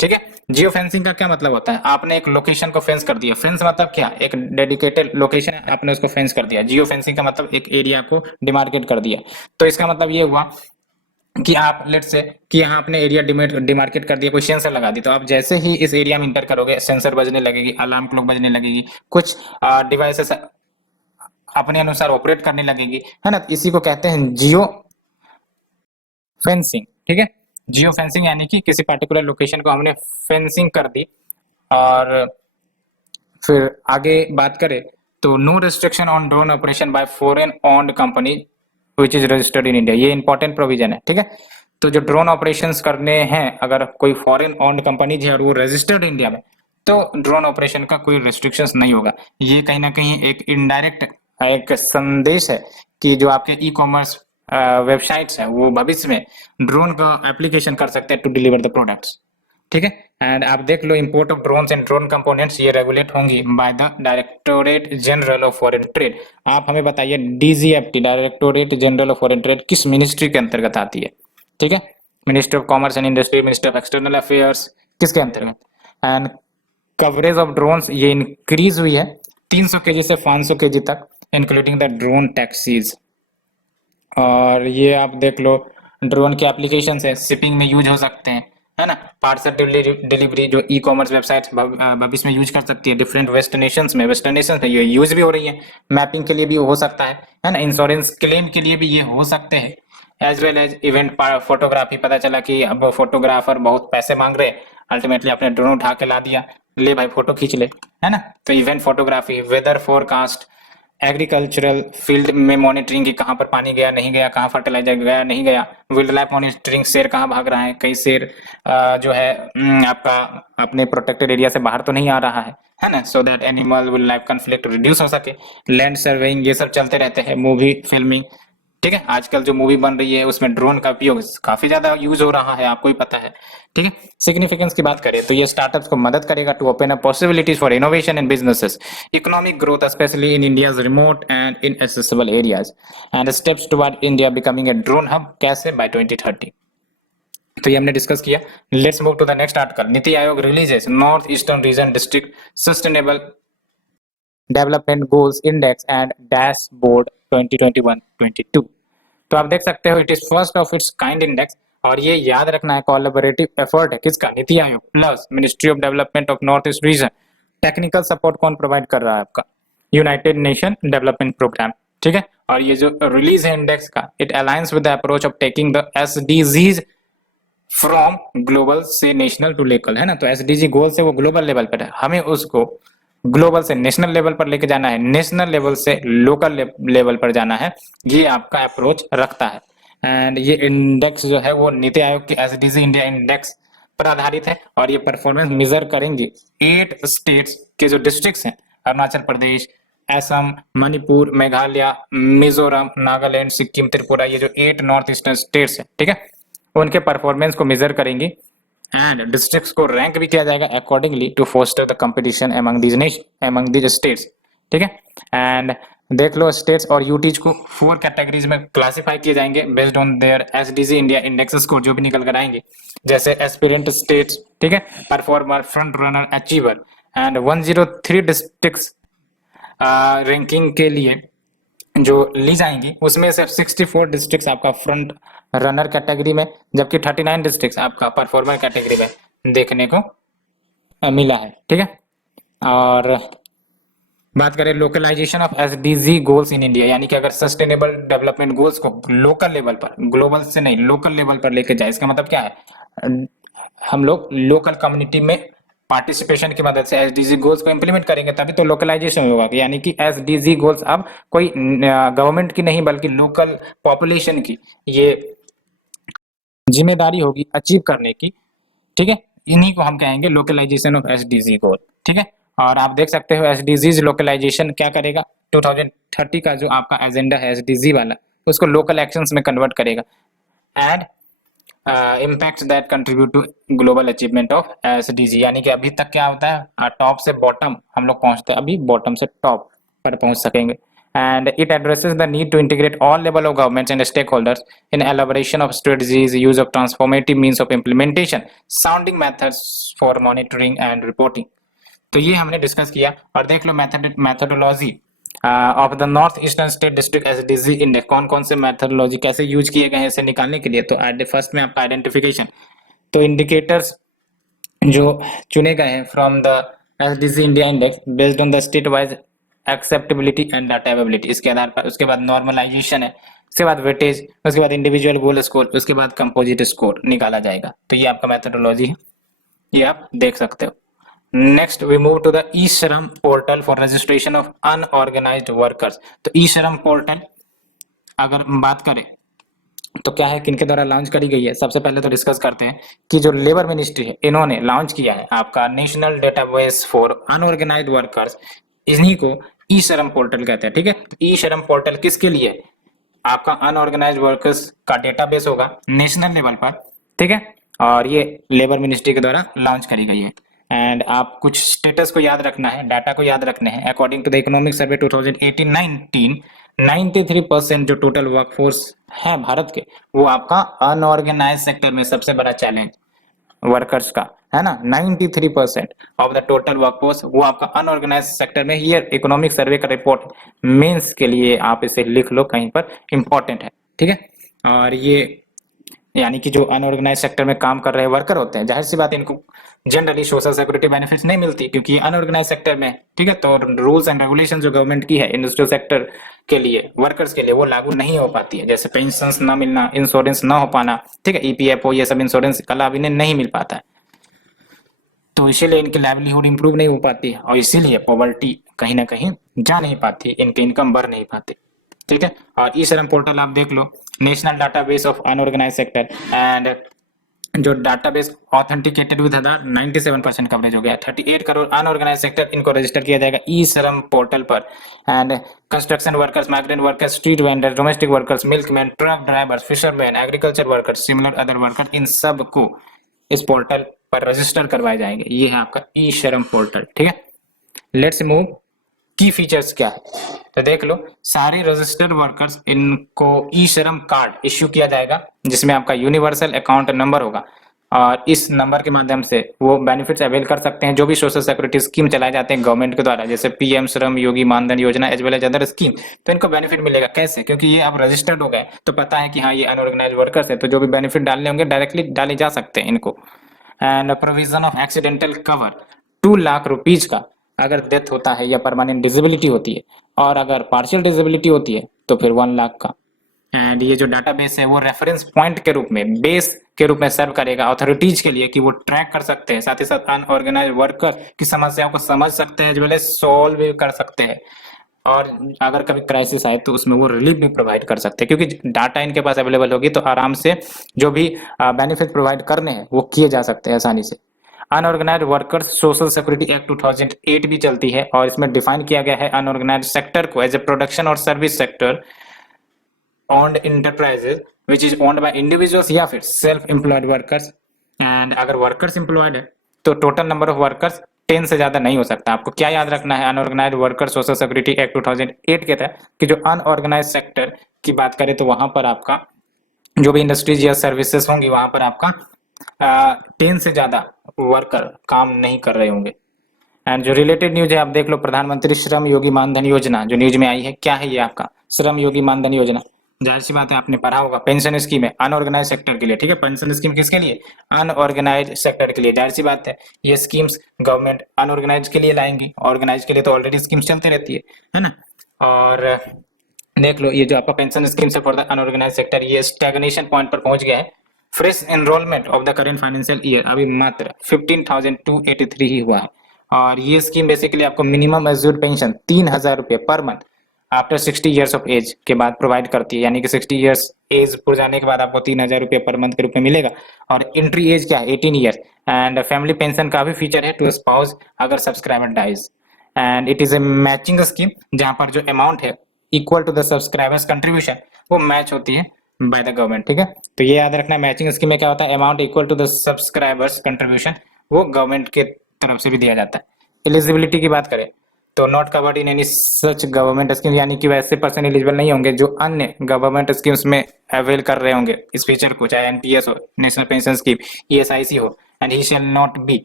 ठीक है। जियो फेंसिंग का क्या मतलब होता है? आपने एक लोकेशन को फेंस कर दिया। फेंस मतलब क्या? एक डेडिकेटेड लोकेशन है, आपने उसको फेंस कर दिया। जियो फेंसिंग का मतलब एक एरिया को डिमार्केट कर दिया। तो इसका मतलब ये हुआ कि आप लेट से कि यहाँ आपने एरिया डिमार्केट कर दिया, कोई सेंसर लगा दी, तो आप जैसे ही इस एरिया में इंटर करोगे सेंसर बजने लगेगी, अलार्म क्लॉक बजने लगेगी, कुछ डिवाइसेस अपने अनुसार ऑपरेट करने लगेगी, है ना। इसी को कहते हैं जियो फेंसिंग, ठीक है। जियो फेंसिंग यानी कि किसी पर्टिकुलर लोकेशन को हमने फेंसिंग कर दी। और फिर आगे बात करें तो no restriction on drone operation by foreign owned company which is registered in India, ये इंपॉर्टेंट प्रोविजन है, ठीक है। तो जो ड्रोन ऑपरेशंस करने हैं अगर कोई फॉरेन ओन्ड कंपनी है और वो रजिस्टर्ड इंडिया में, तो ड्रोन ऑपरेशन का कोई रेस्ट्रिक्शंस नहीं होगा। ये कहीं ना कहीं एक इनडायरेक्ट एक संदेश है कि जो आपके ई कॉमर्स वेबसाइट्स है वो भविष्य में ड्रोन का एप्लीकेशन कर सकते हैं टू डिलीवर द प्रोडक्ट्स, ठीक है। एंड आप देख लो import of drones and drone components ये रेगुलेट होंगी by the directorate general of foreign trade. आप हमें बताइए DGFT directorate general of foreign trade किस मिनिस्ट्री के अंतर्गत आती है, ठीक है। Ministry of commerce and industry, ministry of external affairs, किसके अंतर्गत? एंड कवरेज ऑफ ड्रोन्स ये इंक्रीज हुई है 300 केजी से 500 केजी तक, इंक्लूडिंग द ड्रोन टैक्सीज। और ये आप देख लो ड्रोन के एप्लीकेशन है, शिपिंग में यूज हो सकते हैं, है ना। पार्सल डिलीवरी जो ई कॉमर्स वेबसाइट भविष्य में यूज कर सकती है डिफरेंट वेस्टर्न नेशंस में ये यूज भी हो रही है। मैपिंग के लिए भी हो सकता है ना। इंश्योरेंस क्लेम के लिए भी ये हो सकते हैं, as well as event photography. पता चला कि अब फोटोग्राफर बहुत पैसे मांग रहे हैं, अल्टीमेटली आपने ड्रोन उठा के ला दिया, ले भाई फोटो खींच ले, है ना। तो event photography, weather forecast, agricultural field में मॉनिटरिंग कि कहाँ पर पानी गया नहीं गया, कहाँ फर्टिलाइजर गया नहीं गया, वाइल्ड लाइफ मॉनिटरिंग, शेर कहाँ भाग रहा है, कई शेर जो है आपका अपने प्रोटेक्टेड एरिया से बाहर तो नहीं आ रहा है ना, so that animal will life conflict reduce हो सके। लैंड सर्वेइंग ये सब चलते रहते हैं, मूवी फिल्मिंग, ठीक है। आजकल जो मूवी बन रही है उसमें ड्रोन का उपयोग काफी ज्यादा यूज हो रहा है, आपको ही पता है, ठीक है। सिग्निफिकेंस की बात करें तो ये स्टार्टअप्स को मदद करेगा to open up possibilities for innovation and businesses, economic growth specially in India's remote and inaccessible areas, and steps toward India becoming a drone hub, कैसे? बाय 2030। तो ये हमने डिस्कस किया। Let's move to the next article. NITI Aayog releases north eastern region district sustainable development goals index and dashboard 2021-22। तो आप देख सकते हो it is first of its kind index, और ये याद रखना है कोलैबोरेटिव एफर्ट है किसका? NITI Aayog plus ministry of development of north east region. Technical support कौन प्रोवाइड कर रहा है? आपका यूनाइटेड नेशन डेवलपमेंट प्रोग्राम, ठीक है। और ये जो रिलीज है इंडेक्स का, it aligns with the approach of taking the SDGs from global से नेशनल टू लोकल, है ना। तो एसडीजी गोल से वो ग्लोबल लेवल पर है, हमें उसको ग्लोबल से नेशनल लेवल पर लेके जाना है, नेशनल लेवल से लोकल लेवल पर जाना है, ये आपका अप्रोच रखता है। एंड ये इंडेक्स जो है वो नीति आयोग के एसडीजी इंडिया इंडेक्स पर आधारित है, और ये परफॉर्मेंस मेजर करेंगे 8 स्टेट्स के जो डिस्ट्रिक्ट्स हैं, अरुणाचल प्रदेश, असम, मणिपुर, मेघालय, मिजोरम, नागालैंड, सिक्किम, त्रिपुरा, ये जो 8 नॉर्थ ईस्टर्न स्टेट्स हैं, ठीक है, उनके परफॉर्मेंस को मेजर करेंगे। एंड डिस्ट्रिक्ट्स को रैंक भी किया जाएगा accordingly to foster the competition among these states, ठीक है। एंड देख लो स्टेट्स और यूटीज को 4 कैटेगरीज में क्लासिफाई किए जाएंगे based on their SDG India indexes को जो भी निकल कर आएंगे, जैसे एस्पिरेंट स्टेट्स, ठीक है, performer, front runner, achiever. And 103 districts ranking के लिए जो ली जाएंगी उसमें से 64 डिस्ट्रिक्ट्स आपका फ्रंट रनर कैटेगरी में, जबकि 39 डिस्ट्रिक्ट्स आपका परफॉर्मर कैटेगरी में देखने को मिला है, ठीक है। और बात करें localisation of SDG goals in India, यानी कि अगर सस्टेनेबल डेवलपमेंट गोल्स को लोकल लेवल पर, ग्लोबल से नहीं लोकल लेवल पर लेके जाए, इसका मतलब क्या है, हम लोग लोकल कम्युनिटी में पार्टिसिपेशन की मदद से एसडीजी गोल्स को इंप्लीमेंट करेंगे, तभी तो लोकलाइजेशन होगा। यानी कि एसडीजी गोल्स अब कोई गवर्नमेंट की नहीं बल्कि लोकल पॉपुलेशन की ये जिम्मेदारी होगी अचीव करने की, ठीक है। इन्हीं को हम कहेंगे लोकलाइजेशन ऑफ एसडीजी गोल, ठीक है। और आप देख सकते हो एसडीजीज लोकलाइजेशन क्या करेगा, 2030 का जो आपका एजेंडा है एसडीजी वाला, उसको लोकल एक्शंस में कन्वर्ट करेगा and impact that contribute to global achievement of SDG. यानी कि अभी तक क्या होता है, टॉप से बॉटम हम लोग पहुंचते हैं, अभी बॉटम से टॉप पर पहुंच सकेंगे। And it addresses the need to integrate all level of governments and stakeholders in elaboration of strategies, use of transformative means of implementation, sounding methods for monitoring and reporting। तो ये हमने डिस्कस किया। और देख लो methodology of the north eastern state district SDG index, कौन कौन से मैथडोलॉजी कैसे यूज किए गए हैं इसे निकालने के लिए। तो फर्स्ट में आपका आइडेंटिफिकेशन, तो इंडिकेटर्स जो चुने गए हैं from the SDG India index based on the state wise acceptability and data availability, इसके आधार पर। उसके बाद नॉर्मलाइजेशन है, उसके बाद वेटेज, उसके बाद इंडिविजुअल गोल स्कोर, उसके बाद कंपोजिट स्कोर निकाला जाएगा। तो ये आपका मेथोडोलॉजी है, ये आप देख सकते हो। Next we move to the e Shram portal for registration of unorganised workers. तो ई श्रम पोर्टल अगर बात करें तो क्या है, किनके द्वारा लॉन्च करी गई है। सबसे पहले तो डिस्कस करते हैं कि जो लेबर मिनिस्ट्री है इन्होंने लॉन्च किया है आपका national database for unorganised workers, इन्हीं को ई श्रम पोर्टल कहते हैं, ठीक है। ई श्रम पोर्टल किसके लिए, आपका अनऑर्गेनाइज्ड वर्कर्स का डेटाबेस होगा नेशनल लेवल पर, ठीक है। और ये लेबर मिनिस्ट्री के द्वारा लॉन्च करी गई है। एंड आप कुछ स्टेटस को याद रखना है, डाटा को याद रखने हैं। According to the economic survey 2018-19, 93% जो टोटल वर्कफोर्स है भारत के, वो आपका अनऑर्गेनाइज सेक्टर में सबसे बड़ा चैलेंज वर्कर्स का है ना। 93% ऑफ द टोटल वर्कफोर्स वो आपका अनऑर्गेनाइज सेक्टर में। ये इकोनॉमिक सर्वे का रिपोर्ट मेंस के लिए आप इसे लिख लो कहीं पर, इंपॉर्टेंट है, ठीक है। और ये यानी कि जो अनऑर्गेनाइज सेक्टर में काम कर रहे वर्कर होते हैं, जाहिर सी बात है इनको जनरली सोशल सिक्योरिटी बेनिफिट्स नहीं मिलती क्योंकि अनऑर्गेनाइज सेक्टर में, ठीक है। तो रूल्स एंड रेगुलेशन जो गवर्नमेंट की है इंडस्ट्रियल सेक्टर के लिए, वर्कर्स के लिए, वो लागू नहीं हो पाती है। जैसे पेंशन ना मिलना, इंश्योरेंस ना हो पाना, ठीक है, ईपीएफओ, ये सब इंश्योरेंस का लाभ इन्हें नहीं मिल पाता है। तो इसीलिए इनकी लाइवलीहुड इंप्रूव नहीं हो पाती है और इसीलिए पॉवर्टी कहीं ना कहीं जा नहीं पाती, इनके इनकम बढ़ नहीं पाती, ठीक है। और ई श्रम पोर्टल आप देख लो, national database of unorganised sector, and जो database authenticated with Aadhaar 97% coverage हो गया। 38 करोड़ अनऑर्गेनाइज सेक्टर, इनको रजिस्टर किया जाएगा ई श्रम पोर्टल पर। And construction workers, migrant workers, street vendor, domestic workers, milkman, truck drivers, fisherman, agriculture workers, similar other worker, इन सब को इस पोर्टल पर रजिस्टर करवाए जाएंगे। ये है आपका ई श्रम पोर्टल, ठीक है। लेट्स मूव, की फीचर्स क्या है तो देख लो। सारे रजिस्टर्ड वर्कर्स इनको ई श्रम कार्ड इश्यू किया जाएगा जिसमें आपका यूनिवर्सल अकाउंट नंबर होगा और इस नंबर के माध्यम से वो बेनिफिट्स अवेल कर सकते हैं जो भी सोशल सिक्योरिटी स्कीम चलाए जाते हैं गवर्नमेंट के द्वारा, जैसे पीएम श्रम Yogi Maandhan Yojana as well as other scheme. तो इनको बेनिफिट मिलेगा कैसे, क्योंकि ये अब रजिस्टर्ड हो गए तो पता है कि हाँ ये अनऑर्गेनाइज वर्कर्स है, तो जो भी बेनिफिट डालने होंगे डायरेक्टली डाले जा सकते हैं इनको। And provision of accidental cover 2 lakh rupees का अगर डेथ होता है या परमानेंट डिसेबिलिटी होती है, और अगर पार्शियल डिसेबिलिटी होती है तो फिर 1 लाख का। एंड ये जो डाटाबेस है वो रेफरेंस पॉइंट के रूप में, बेस के रूप में सर्व करेगा अथॉरिटीज के लिए कि वो ट्रैक कर सकते हैं, साथ ही साथ अनऑर्गेनाइज वर्कर की समस्याओं को समझ सकते हैं, जो है सॉल्व भी कर सकते हैं, और अगर कभी क्राइसिस आए तो उसमें वो रिलीफ भी प्रोवाइड कर सकते हैं क्योंकि डाटा इनके पास अवेलेबल होगी तो आराम से जो भी बेनिफिट प्रोवाइड करने हैं वो किए जा सकते हैं आसानी से। Unorganised workers social security act 2008 भी चलती है और इसमें डिफाइन किया गया है अनऑर्गेनाइज सेक्टर को एज ए प्रोडक्शन और service sector owned enterprises which is owned by individuals या फिर सेल्फ एम्प्लॉयड वर्कर्स। एंड अगर वर्कर्स एम्प्लॉयड है तो टोटल नंबर ऑफ वर्कर्स 10 से ज्यादा नहीं हो सकता। आपको क्या याद रखना है, unorganised worker social security act 2008 के तहत कि जो अनऑर्गेनाइज सेक्टर की बात करें तो वहां पर आपका जो भी इंडस्ट्रीज या सर्विसेज होंगी वहां पर आपका 10 से ज्यादा वर्कर काम नहीं कर रहे होंगे। एंड जो रिलेटेड न्यूज है आप देख लो, प्रधानमंत्री श्रम योगी मानधन योजना जो न्यूज में आई है, क्या है ये आपका श्रम योगी मानधन योजना। जाहिर सी बात है आपने पढ़ा होगा पेंशन स्कीम है अनऑर्गेनाइज सेक्टर के लिए, ठीक है। पेंशन स्कीम किसके लिए? अनऑर्गेनाइज सेक्टर के लिए। जाहिर सी बात है ये स्कीम्स गवर्नमेंट अनऑर्गेनाइज के लिए लाएंगी, ऑर्गेनाइज के लिए तो ऑलरेडी स्कीम्स चलती रहती है ना। और देख लो ये जो आपका पेंशन स्कीम से फॉर द अनऑर्गेनाइज सेक्टर ये स्टैग्नेशन पॉइंट पर पहुंच गया है। Fresh enrolment of the current financial year अभी मात्र 15,283 ही हुआ है। और ये स्कीम बेसिकली आपको मिनिमम एज्यूर्ड पेंशन 3,000 रुपये per month after 60 years of age के बाद प्रोवाइड करती है, यानी कि 60 ईयर्स एज पूरे जाने के बाद आपको 3,000 रुपये पर मंथ के रूप में मिलेगा। और एंट्री एज क्या है? 18 ईयर्स। एंड फैमिली पेंशन का भी फीचर है टू स्पाउस अगर subscriber dies. And it is a matching scheme जहां पर जो अमाउंट है equal to the subscriber's contribution वो मैच होती है बाय द गवर्नमेंट, ठीक है। तो ये याद रखना मैचिंग स्कीम में क्या होता है, amount equal to the subscriber's contribution वो गवर्नमेंट के तरफ से भी दिया जाता है। एलिजिबिलिटी की बात करें तो not covered in any such government scheme, यानी कि वैसे पर्सन एलिजिबल नहीं होंगे जो अन्य गवर्नमेंट स्कीम्स में अवेल कर रहे होंगे इस फीचर को, चाहे एनपीएस हो, नेशनल पेंशन स्कीम, ईएसआईसी हो। And he shall not be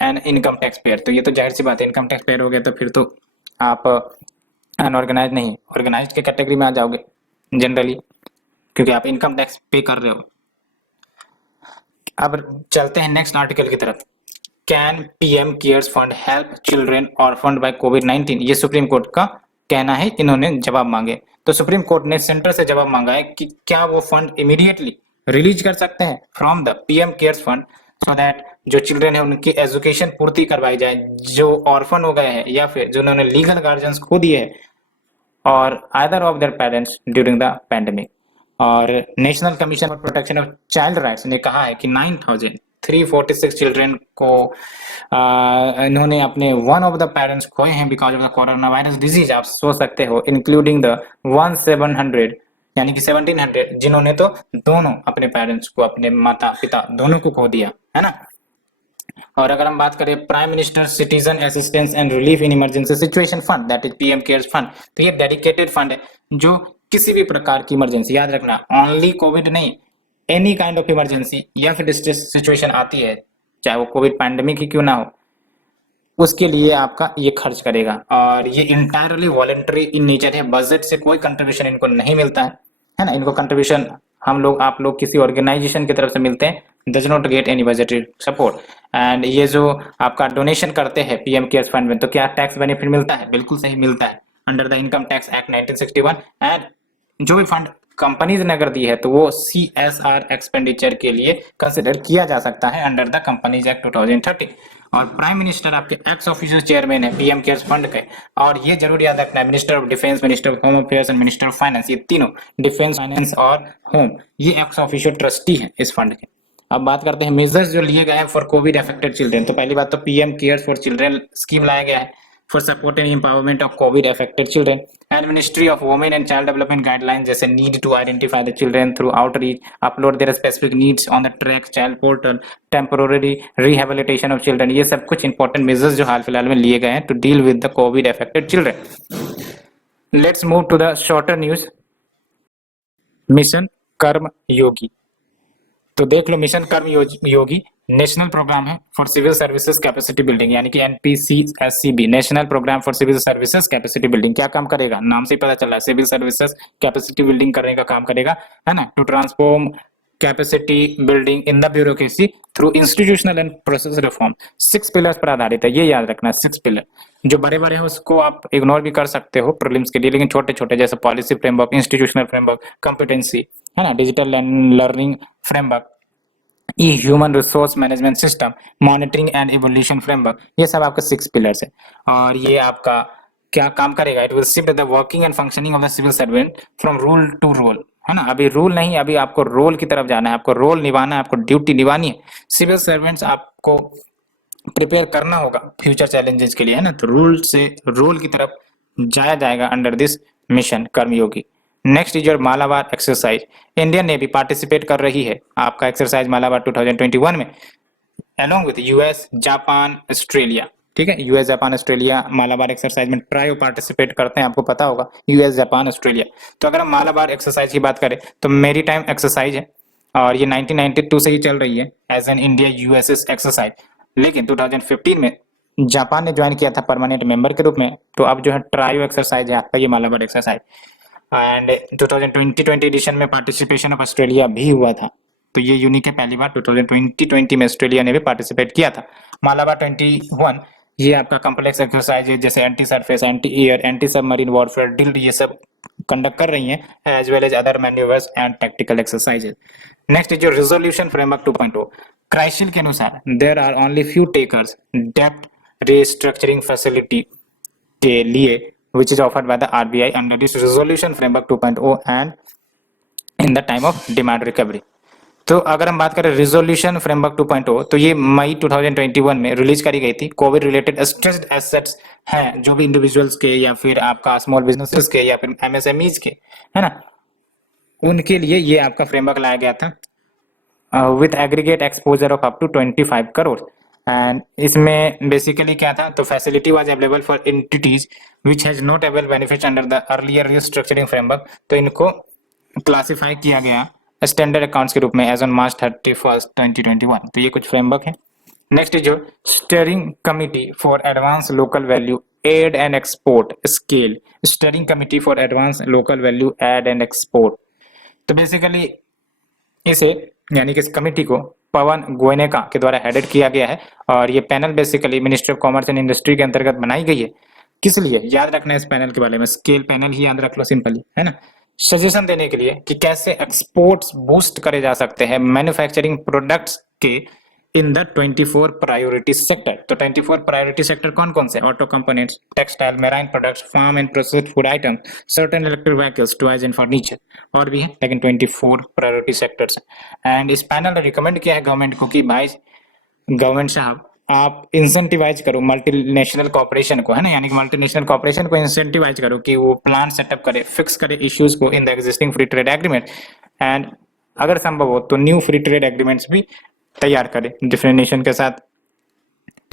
an income tax payer. तो ये तो जाहिर सी बात है इनकम टैक्स पेयर हो गया तो फिर तो आप अनऑर्गेनाइज नहीं ऑर्गेनाइज के कैटेगरी में आ जाओगे जनरली, क्योंकि आप इनकम टैक्स पे कर रहे हो। अब चलते हैं नेक्स्ट आर्टिकल की तरफ। Can PM cares fund help children orphaned by कोविड-19? ये सुप्रीम कोर्ट का कहना है, इन्होंने जवाब मांगे। तो सुप्रीम कोर्ट ने सेंटर से जवाब मांगा है कि क्या वो फंड इमीडिएटली रिलीज कर सकते हैं from the PM cares fund so that जो चिल्ड्रेन है उनकी एजुकेशन पूर्ति करवाई जाए, जो ऑर्फन हो गए हैं या फिर जिन्होंने लीगल गार्जियंस खो दिए हैं और either of their parents during the pandemic. और national commission for protection of child rights ने कहा है कि 9,346 चिल्ड्रेन को इन्होंने अपने वन ऑफ द पेरेंट्स खोए हैं because of the corona virus disease. आप सोच सकते हो इंक्लूडिंग द 1700 यानी कि 1700 जिन्होंने तो दोनों अपने पेरेंट्स को, अपने माता पिता दोनों को खो दिया है ना। और अगर हम बात करें prime minister citizen assistance and relief in emergency situation fund that is PM cares fund, तो ये डेडिकेटेड फंड है जो किसी भी प्रकार की इमरजेंसी, याद रखना ओनली कोविड नहीं, एनी काइंड ऑफ इमरजेंसी या फिर डिस्ट्रेस सिचुएशन आती है, चाहे वो कोविड पैंडेमिक ही क्यों ना हो, उसके लिए आपका ये खर्च करेगा। और ये इंटायरली वॉलेंटरी इन नेचर है, बजट से कोई कंट्रीब्यूशन इनको नहीं मिलता है ना। इनको कंट्रीब्यूशन हम लोग आप लोग किसी ऑर्गेनाइजेशन की तरफ से मिलते हैं, does not get any budgetary support. And ये जो आपका डोनेशन करते हैं पीएम केयर्स फंड में, तो क्या टैक्स बेनिफिट मिलता है? बिल्कुल सही मिलता है under the income tax act 1961। And जो भी फंड कंपनीज ने अगर दी है तो वो सीएसआर एक्सपेंडिचर के लिए कंसिडर किया जा सकता है अंडर द कंपनीज एक्ट 2013। और प्राइम मिनिस्टर आपके एक्स ऑफिशियल चेयरमैन है पीएम केयर्स फंड के। और ये जरूर याद रखना है minister of defence, minister of home affairs and minister of finance, ये तीनों डिफेंस, फाइनेंस और होम, ये एक्स ऑफिशियल ट्रस्टी है इस फंड के। अब बात करते हैं मेजर्स जो लिए गए हैं फॉर कोविड अफेक्टेड चिल्ड्रेन। तो पहली बात तो PM cares for children scheme लाया गया है for support and empowerment of COVID affected children. And ministry of women and child development guidelines जैसे need to identify the children through outreach, upload their specific needs on the track child portal, temporary rehabilitation of children, ये सब कुछ इंपॉर्टेंट मेजर्स जो हाल फिलहाल में लिए गए हैं to deal with the COVID affected children. Let's move to the shorter news. Mission Karma Yogi, तो देख लो mission Karma Yogi national programme है for civil services capacity building, यानी कि NPCSCB, national programme for civil services capacity building. क्या काम करेगा? नाम से ही पता चल रहा है, सिविल सर्विसेज कैपेसिटी बिल्डिंग करने का काम करेगा, है ना। To transform capacity building in the bureaucracy through institutional and process reform. 6 pillars पर आधारित है, ये याद रखना है 6 पिलर। जो बड़े बड़े हैं उसको आप इग्नोर भी कर सकते हो प्रीलिम्स के लिए, लेकिन छोटे छोटे जैसे policy framework, institutional framework, competency, है ना, digital learning framework, E human resource management system, monitoring and evolution framework, ये सब आपके 6 पिलर्स है। और ये आपका क्या काम करेगा? It will shift the working and functioning of the civil servant from rule to role, है ना। अभी रूल नहीं, अभी आपको रोल की तरफ जाना है, आपको रोल निभाना है, आपको ड्यूटी निभानी है। सिविल सर्वेंट्स आपको प्रिपेयर करना होगा फ्यूचर चैलेंजेस के लिए, है ना। तो रूल से रोल की तरफ जाया जाएगा under this mission Karmayogi. Next is your Malabar exercise. Indian navy participate कर रही है आपका एक्सरसाइज मालाबार 2021 में, along with US, Japan, Australia, ठीक है। US, Japan, Australia Malabar exercise में ट्रायो पार्टिसिपेट करते हैं, आपको पता होगा, यूएस, जापान, ऑस्ट्रेलिया। तो अगर हम मालाबार एक्सरसाइज की बात करें तो मेरी टाइम एक्सरसाइज है और ये 1992 से ही चल रही है as an India US exercise, लेकिन 2015 में जापान ने ज्वाइन किया था परमानेंट मेंबर के रूप में। तो अब जो है ट्रायो एक्सरसाइज है आपका ये मालाबार एक्सरसाइज। एंड 2020 एडिशन में पार्टिसिपेशन ऑफ ऑस्ट्रेलिया भी हुआ था। तो ये यूनिक है, पहली बार 2020 में ऑस्ट्रेलिया ने भी पार्टिसिपेट किया था। मालाबार 21 ये आपका कॉम्प्लेक्स एक्सरसाइज जैसे anti surface, anti air, anti submarine warfare drill ये सब कंडक्ट कर रही हैं, as well as other manoeuvres and tactical exercises. Next is जो रिजोल्यूशन फ्रेमवर्क 2.0। क्राइसिल के अनुसार there are only few takers डेब्ट रीस्ट्रक्चरिंग फैसिलिटी के लिए which is offered by the RBI under this resolution framework 2.0 and in the time of demand recovery। तो अगर हम बात करें रिजोल्यूशन फ्रेमवर्क 2.0 तो ये मई 2021 में रिलीज करी गई थी। कोविड रिलेटेड स्ट्रेस्ड एसेट्स हैं जो भी इंडिविजुअल्स के या फिर आपका स्मॉल बिजनेसेस के या फिर एमएसएमईज के, है ना, उनके लिए ये आपका फ्रेमवर्क लाया गया था with aggregate exposure of up to 25 crore. And इसमें बेसिकली क्या था, तो facility was available for entities which has not avail benefit under the earlier restructuring framework. तो इनको क्लासिफाई किया गया स्टैंडर्ड अकाउंट्स के रूप में एज ऑन मार्च 31 2021। तो ये कुछ फ्रेमवर्क है। नेक्स्ट जो steering committee for advance local value add and export scale, steering committee for advance local value add and export. तो बेसिकली इसे यानी कि इस कमिटी को पवन गोयनेका के द्वारा हेडेड किया गया है और ये panel basically ministry of commerce and industry के अंतर्गत बनाई गई है। किस लिए याद रखना है इस पैनल के बारे में, स्केल पैनल ही याद रख लो सिंपली, है ना, सजेशन देने के लिए कि कैसे एक्सपोर्ट्स बूस्ट करे जा सकते हैं मैन्युफैक्चरिंग प्रोडक्ट्स के इन द 24 प्रायोरिटी सेक्टर। तो 24 प्रायोरिटी सेक्टर कौन कौन से, auto components, textile, marine products, farm and processed food item, certain electric vehicles, toys and furniture, और भी है, लेकिन 24 प्रायोरिटी सेक्टर्स। एंड इस पैनल ने रिकमेंड किया है गवर्नमेंट को कि भाई गवर्नमेंट साहब आप इंसेंटिवाइज करो मल्टीनेशनल कॉर्पोरेशन को, है ना, यानी कि मल्टीनेशनल कॉर्पोरेशन को इंसेंटिवाइज करो कि वो प्लान सेटअप करे, फिक्स करे इश्यूज को in the existing free trade agreement, and अगर संभव हो तो न्यू फ्री ट्रेड एग्रीमेंट्स भी तैयार करे डिफरेंट नेशन के साथ,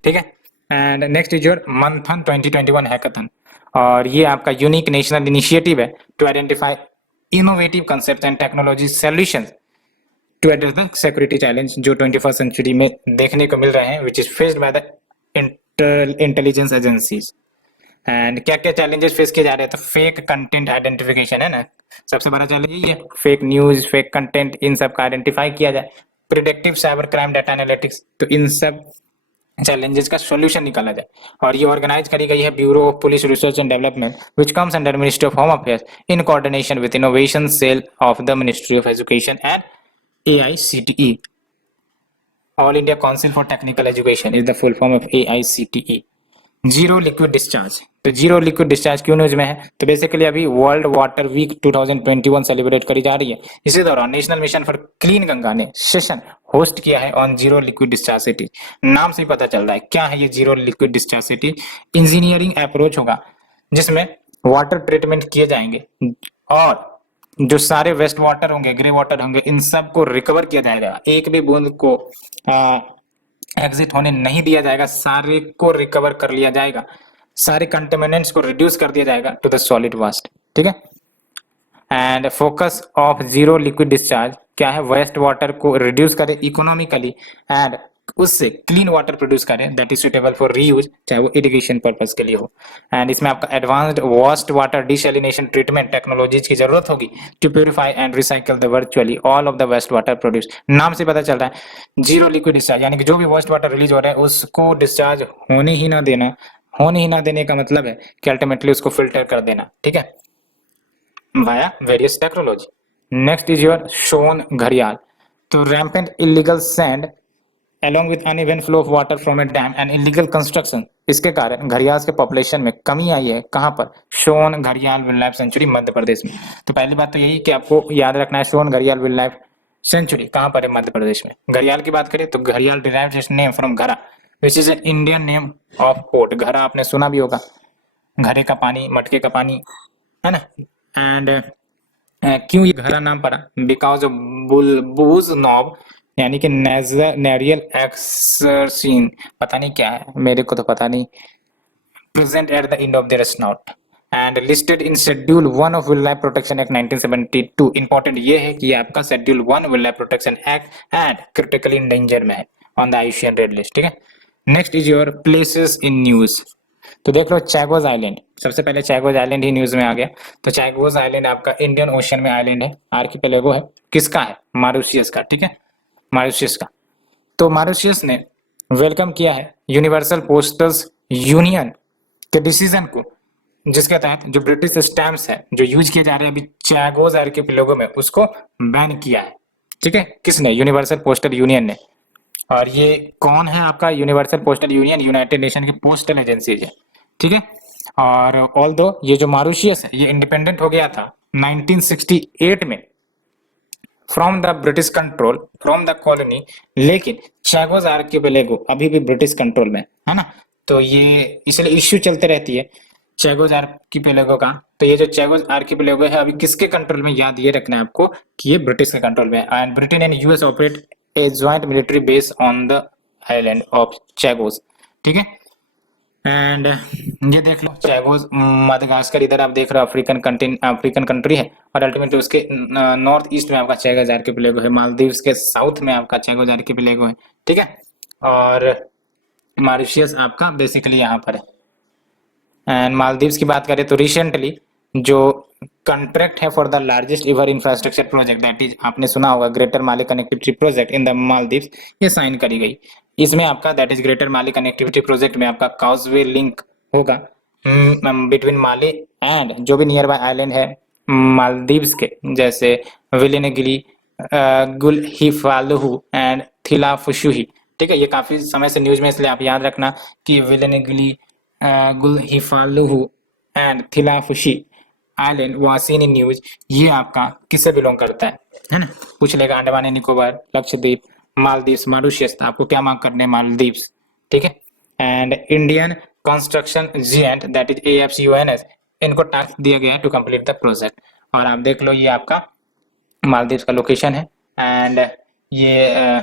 ठीक है। एंड नेक्स्ट इज योर मंथन 2021 हैकाथन, और ये आपका यूनिक नेशनल इनिशिएटिव है to identify innovative concept and technology solutions to address the security challenge जो 21st सेंचुरी में देखने को मिल रहे हैं which is faced by the intelligence agencies. And क्या क्या चैलेंजेस फेस किए जा रहे हैं, तो फेक कंटेंट आइडेंटिफिकेशन है ना, सबसे बड़ा चैलेंज ये है, फेक न्यूज, फेक कंटेंट, इन सब का आइडेंटिफाई किया जाए। Predictive cyber crime data analytics, तो इन सब चैलेंजेस का सॉल्यूशन निकाला जाए। और ये ऑर्गेनाइज करी गई है bureau of police research and development which comes under ministry of home affairs in coordination with innovation cell of the ministry of education and AICTE। All India Council for Technical Education is the full form of AICTE। Zero liquid discharge, तो जीरो लिक्विड डिस्चार्ज क्यों न्यूज में है, तो बेसिकली अभी वर्ल्ड वाटर वीक 2021 सेलिब्रेट करी जा रही है। इसी दौरान national mission for clean Ganga ने सेशन होस्ट किया है on zero liquid discharge city. नाम से ही पता चल रहा है क्या है ये zero liquid discharge city. Engineering approach होगा जिसमें वाटर ट्रीटमेंट किए जाएंगे और जो सारे वेस्ट वाटर होंगे, ग्रे वाटर होंगे, इन सब को रिकवर किया जाएगा, एक भी बूंद को एग्जिट होने नहीं दिया जाएगा, सारे को रिकवर कर लिया जाएगा, सारे कंटेमिनेंट्स को रिड्यूस कर दिया जाएगा टू द सॉलिड वेस्ट, ठीक है। And focus of zero liquid discharge क्या है, वेस्ट वाटर को रिड्यूस करे इकोनॉमिकली एंड उससे क्लीन वाटर प्रोड्यूस करें that is suitable for reuse, चाहे वो इरिगेशन पर्पस के लिए हो। एंड इसमें आपका advanced waste water desalination treatment technologies की जरूरत होगी to purify and recycle the virtually all of the waste water produce. नाम से पता चल रहा है जीरो लिक्विड डिस्चार्ज, यानी कि जो भी वेस्ट वाटर रिलीज हो रहा है उसको डिस्चार्ज होने ही ना देना। होने ही ना देने का मतलब है कि अल्टीमेटली उसको फिल्टर कर देना, ठीक है, via various technology. Next is your shown घड़ियाल, तो rampant illegal sand along with uneven flow of water from a dam and illegal construction, इसके कारण घड़ियाल के पॉपुलेशन में कमी आई है। कहां पर, शोन घड़ियाल wild life sanctuary Madhya Pradesh में। तो पहली बात तो यही कि आपको याद रखना है शोन घड़ियाल वाइल्ड लाइफ सेंचुरी कहां पर है, मध्य प्रदेश में। घड़ियाल की बात करें तो घड़ियाल डिराइव्ड इट्स नेम फ्रॉम घड़ा which is an Indian name of port. घड़ा आपने सुना भी होगा, घड़े का पानी, मटके का पानी, है ना। एंड क्यों ये घड़ा नाम पड़ा, बिकॉज ऑफ बुलबुज नॉब यानी कि नेरियल एक्सरसीन, पता नहीं क्या है, मेरे को तो पता नहीं, present at the end of their snout and listed in schedule 1 of wildlife protection act 1972। Important ये है कि आपका schedule 1 wildlife protection act and critically endangered में है on the IUCN red list, ठीक है। Next is your places in news, तो देख लो चैगोज आइलैंड, सबसे पहले चैगोज आइलैंड ही न्यूज में आ गया। तो चैगोज आइलैंड आपका इंडियन ओशन में आइलैंड है, आर्किपेलागो है, किसका है? मॉरिशस का, ठीक है, मॉरिशस का। तो मॉरिशस ने वेलकम किया है यूनिवर्सल पोस्टल यूनियन के डिसीजन को, जिसके तहत जो ब्रिटिश स्टैम्प्स है जो यूज किए जा रहे हैं अभी चैगोज आर्किपेलागो में, उसको बैन किया है, ठीक है। किसने? यूनिवर्सल पोस्टल यूनियन ने। और ये कौन है आपका universal postal union? United nation की पोस्टल एजेंसीज है, ठीक है। और ऑल दो ये जो मॉरिशस है ये इंडिपेंडेंट हो गया था 1968 में from the British control, from the colony, लेकिन चैगोज आर्किपेलागो अभी भी ब्रिटिश कंट्रोल में है ना। तो ये इसलिए इश्यू चलते रहती है चैगोज आर्किपेलागो का। तो ये जो चैगोज आर्किपेलागो है अभी किसके कंट्रोल में, याद ये रखना है आपको कि ये ब्रिटिश के कंट्रोल में है। And Britain and US operate a joint military base on the island of Chagos, ठीक है। एंड ये देख लो चैगोज मदागास्कर, इधर आप देख रहे हो अफ्रीकन कंट्री है, और अल्टीमेटली उसके नॉर्थ ईस्ट में आपका चैगोज आर्किपेलागो है। मालदीव्स के साउथ में आपका चैगोज आर्किपेलागो है, ठीक है। और मॉरिशस आपका बेसिकली यहाँ पर है। एंड मालदीव्स की बात करें तो रिसेंटली जो कॉन्ट्रैक्ट है for the largest river infrastructure project, that is आपने सुना होगा greater Male connectivity project in the Maldives, ये साइन करी गई। इसमें आपका that is greater Male connectivity project में आपका काउजवे लिंक होगा बिटवीन माले एंड जो भी नियर बाय आइलैंड है मालदीव्स के, जैसे विलियनगिरी, गुलहिफालुहु एंड थिलाफुशुही, ठीक है। ये काफी समय से न्यूज में, इसलिए आप याद रखना कि Villingili, Gulhifalhu and Thilafushi island was in news न्यूज, ये आपका किससे बिलोंग करता है ना। पूछ लेगा अंडमान एंड निकोबार, लक्षद्वीप, मालदीव्स, मॉरिशस, आपको क्या मार्क करने हैं? मालदीव्स, ठीक है। And Indian construction giant that is AFCONS, इनको टास्क दिया गया है टू कंप्लीट द प्रोजेक्ट। और आप देख लो ये आपका मालदीव्स का लोकेशन है। एंड ये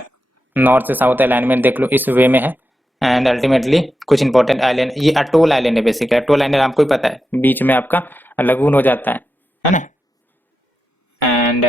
नॉर्थ से साउथ अलाइनमेंट देख लो इस वे में है। एंड अल्टीमेटली कुछ इंपॉर्टेंट आइलैंड, ये अटोल आइलैंड है बेसिकली। अटोल आइलैंड आपको ही पता है, बीच में आपका लगून हो जाता है ना। एंड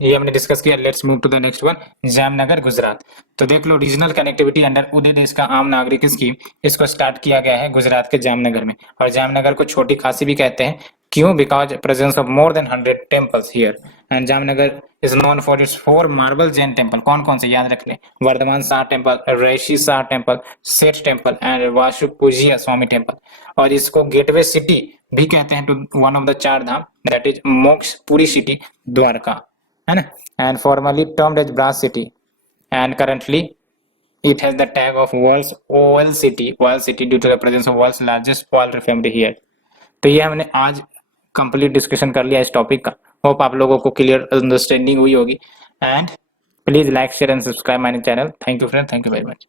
ये हमने डिस्कस किया। Let's move to the next one, Jamnagar Gujarat. तो देख लो रीजनल कनेक्टिविटी अंडर उदय देश का आम नागरिक स्कीम, इसको स्टार्ट किया गया है गुजरात के जामनगर में। और जामनगर को छोटी खासी भी कहते हैं, क्यों? Because presence of more than 100 temples here. And Jamnagar is known for its 4 marble Jain temple. कौन कौन से याद रख ले? Vardhman Shah temple, Rishi Shah temple, Seth temple and Vasupujya Swami temple. और इसको गेटवे सिटी भी कहते हैं to one of the 4 Dham, that is Moksha Puri city Dwarka, है ना। And formerly termed as brass city and currently it has the tag of world's oil city due to the presence of world's largest oil refinery here। तो ये हमने आज कंप्लीट डिस्कशन कर लिया इस टॉपिक का। होप आप लोगों को क्लियर अंडरस्टैंडिंग हुई होगी। And please like share and subscribe my channel. Thank you friend, thank you very much.